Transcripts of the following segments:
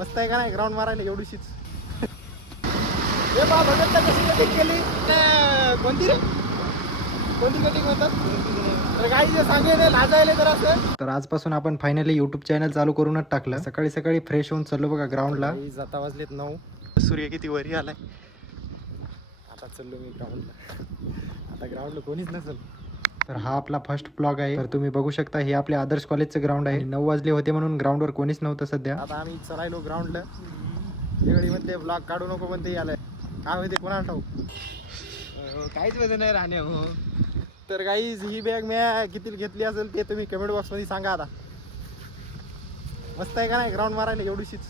मस्त आहे का नाही ग्राउंड मारायला एवढीशीच. हे बा बघत का कशी कटिंग केली. कोणती रे कोणती कटिंग म्हणतात तर काही जे सांगेल लाजायला तर असं. तर आजपासून आपण फायनली यूट्यूब चॅनल चालू करूनच टाकलं. सकाळी सकाळी फ्रेश होऊन चाललो बघा ग्राउंडला. जाता वाजलेत 9. सूर्य किती वरी आलाय. आता चाललो मी ग्राउंडला. आता ग्राउंडला कोणीच नसेल. तर हा आपला फर्स्ट ब्लॉग आहे. तर तुम्ही बघू शकता हे आपले आदर्श कॉलेजचं ग्राउंड आहे. 9 वाजले होते म्हणून ग्राउंडवर कोणीच नव्हतं सध्या. आता आम्ही चलायलो ग्राउंडला. वेगळी म्हणते ब्लॉग काढू नको म्हणते याला काय माहिती कोणाला ठाऊक. काहीच वजन नाही राहणे हो. तर गाईज ही बॅग मी किती घेतली असेल ते तुम्ही कमेंट बॉक्समध्ये सांगा. आता मस्त आहे का नाही ग्राउंड मारायला एवढीशीच.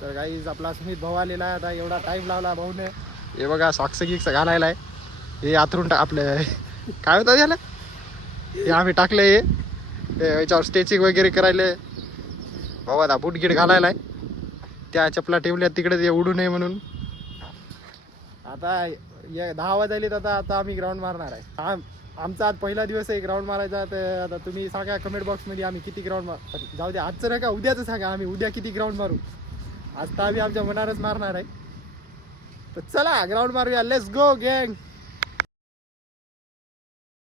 तर गाईज आपला सुमित भाऊ आलेला आहे. आता एवढा टाईम लावला भाऊने. हे बघा सॉक्स गिक्स घालायला आहे. हे आथरून आपलं काय होतं याला हे आम्ही टाकलं. हे याच्यावर स्टेचिंग वगैरे करायला भाऊ. आता बूट गिट घालायला आहे. त्या चपला ठेवल्या तिकडे ते उडू नये म्हणून. आता 10 वाजले आता आम्ही ग्राउंड मारणार आहे. आमचा आज पहिला दिवस आहे ग्राउंड मारायचा. तर आता तुम्ही सांगा कमेंट बॉक्समध्ये आम्ही किती ग्राउंड जाऊ द्या. आजचं नका उद्याचं सांगा आम्ही उद्या किती ग्राउंड मारू. आज तर आम्ही आमच्या मनावरच मारणार आहे. तर चला ग्राउंड मारूया. लेट्स गो गँग.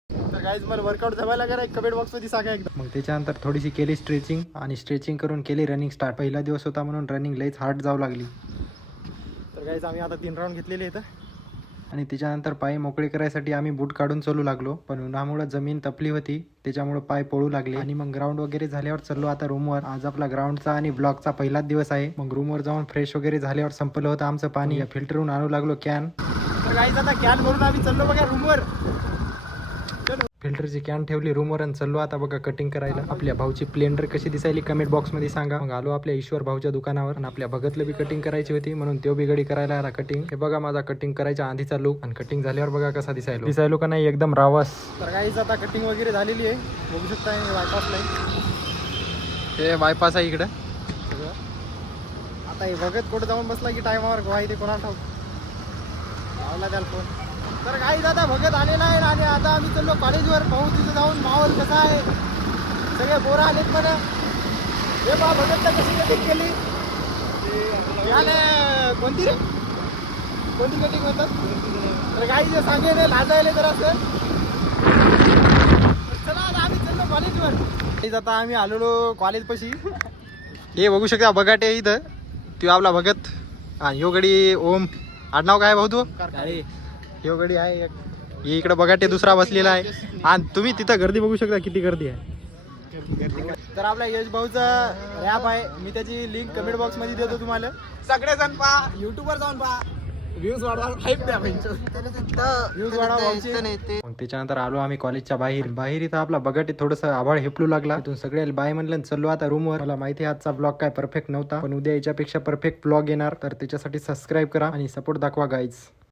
तर गाईज मला वर्कआउट जमायला करा कमेंट बॉक्समध्ये सांगा एकदा. मग त्याच्यानंतर थोडीशी केली स्ट्रेचिंग आणि स्ट्रेचिंग करून केली रनिंग स्टार्ट. पहिला दिवस होता म्हणून रनिंग लईच हार्ड जाऊ लागली. तर गाईज आम्ही आता 3 राऊंड घेतलेले आहेत. आणि त्याच्यानंतर पाय मोकळे करायसाठी आम्ही बूट काढून चालू लागलो. पण उन्हामुळे जमीन तपली होती त्याच्यामुळे पाय पळू लागले. आणि मग ग्राउंड वगैरे झाल्यावर चाललो आता रूमवर. आज आपला ग्राउंडचा आणि ब्लॉगचा पहिलाच दिवस आहे. मग रूमवर जाऊन फ्रेश वगैरे झाल्यावर संपलं होतं आमचं पाणी. फिल्टरहून आणू लागलो कॅन. तर गाईज आता कॅन भरून आम्ही चाललो बघा रूमवर. फिल्टरची कॅन ठेवली रूमवर आणि चाललो आता बघा कटिंग करायला. आपल्या भाऊची स्प्लेंडर कशी दिसायली कमेंट बॉक्समध्ये सांगा. मग आलो आपल्या ईश्वर भाऊच्या दुकानावर. आणि आपल्या भगतला बी कटिंग करायची होती म्हणून तो बी गडी करायला आला कटिंग. हे बघा माझा कटिंग करायच्या आधीचा लुक आणि कटिंग झाल्यावर बघा कसा दिसायलो का नाही एकदम रावस. तर गाईज आता कटिंग वगैरे झालेली आहे. बघू शकता बायपासला हे बायपास आहे इकडं. आता हे भगत कुठं जाऊन बसला की टायमावर गोवा ते कोणाला ठाऊक. लावला त्याला फोन. तर गाईज आता भगत आलेला आहे. आणि आता आम्ही चाललो कॉलेजवर. पाहू तिथं जाऊन माहोल कसा आहे. सगळे बोरा आलेत म्हणा. हे बा भगतला कशी कटिंग केली. याने कोणती रे कोणती कटिंग म्हणतात तर गाईज सांगेल लाजायला तर असं. चला आता आम्ही चाललो कॉलेजवर. गाईज आता आम्ही आलेलो कॉलेजपाशी. हे बघू शकता बघाटे इथं. तो आपला भगत आणि यो गडी ओम. आडनाव काय भाऊ तू. यो गडी आहे. हे इकडे बघाटे दुसरा बसलेला आहे. आणि तुम्ही तिथं गर्दी बघू शकता किती गर्दी आहे. तर आपला यश भाऊचा रॅप आहे. मी त्याची लिंक कमेंट बॉक्स मध्ये देतो तुम्हाला. सगळेजण पहा युट्यूबवर जाऊन पहा. व्ह्यूज वाढवा. हाईप द्या व्ह्यूज वाढवा. मग त्याच्यानंतर आलो आम्ही कॉलेजच्या बाहेर इथं आपला बघाटे थोडंसं आभाळ हेपलू लागला. तिथून सगळे बाय म्हणलं चाललो आता रूमवर. मला माहिती आहे आजचा ब्लॉग काय परफेक्ट नव्हता पण उद्या याच्यापेक्षा परफेक्ट ब्लॉग येणार. तर त्याच्यासाठी सबस्क्राईब करा आणि सपोर्ट दाखवा गाईज.